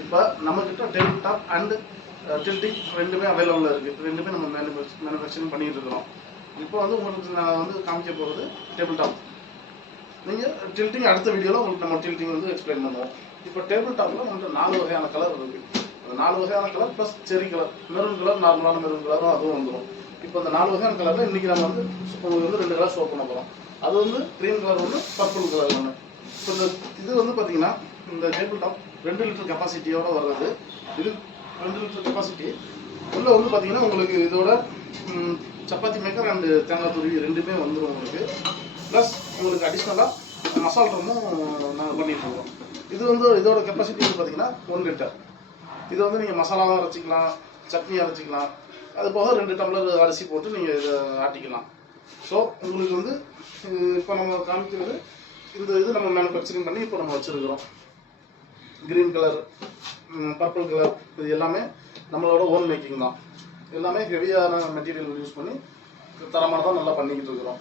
இப்போ நம்மக்கிட்ட table top and tilting ரெண்டுமே அவைலபிளாக இருக்குது. ரெண்டுமே நம்ம மேனுஃபேக்சரிங் பண்ணிகிட்டு இருக்கிறோம். இப்போ வந்து உங்களுக்கு நான் வந்து காமிக்க போகிறது டேபிள் டாப். நீங்கள் டில்ட்டிங் அடுத்த வீடியோவில் உங்களுக்கு நம்ம டில்ட்டிங் வந்து எக்ஸ்பிளைன் பண்ணுவோம். இப்போ டேபிள் டாப்பில் உங்களுக்கு 4 வகையான கலர் இருக்குது. அந்த 4 வகையான கலர் ப்ளஸ் செரி கலர், மெரூன் கலர், நார்மலான மெரூன் கலரும் அதுவும் வந்துடும். இப்போ இந்த 4 வகையான கலரில் இன்றைக்கி நம்ம வந்து உங்களுக்கு வந்து 2 கலர் ஷோ பண்ண போகிறோம். அது வந்து க்ரீன் கலர் ஒன்று, பர்பிள் கலர் ஒன்று. இப்போ இந்த இது வந்து பார்த்தீங்கன்னா இந்த டேபிள் டாப் 2 லிட்டர் கெப்பாசிட்டியோடு வர்றது. இது 2 லிட்டர் கெப்பாசிட்டி. உள்ளே வந்து பார்த்தீங்கன்னா உங்களுக்கு இதோட சப்பாத்தி மேக்கர் அண்டு தேங்காய் துருவி ரெண்டுமே வந்துடும் உங்களுக்கு. ப்ளஸ் உங்களுக்கு அடிஷ்னலாக மசால் ரூமும் நாங்கள் பண்ணிகிட்ருக்கோம். இது வந்து இதோட கெப்பாசிட்டி வந்து பார்த்தீங்கன்னா 1 லிட்டர். இது வந்து நீங்கள் மசாலாவும் அரைச்சிக்கலாம், சட்னி அரைச்சிக்கலாம். அது போக 2 டம்ளர் அரிசி போட்டு நீங்கள் இதை ஆட்டிக்கலாம். ஸோ உங்களுக்கு வந்து இப்போ நம்ம காமிக்கிறது இந்த இது நம்ம மேனுஃபேக்சரிங் பண்ணி இப்போ நம்ம வச்சுருக்கிறோம். க்ரீன் கலர், பர்பிள் கலர், இது எல்லாமே நம்மளோட ஓன் மேக்கிங் தான். எல்லாமே ஹெவியான மெட்டீரியல் யூஸ் பண்ணி தரமானதாக நல்லா பண்ணிக்கிட்டு இருக்கிறோம்.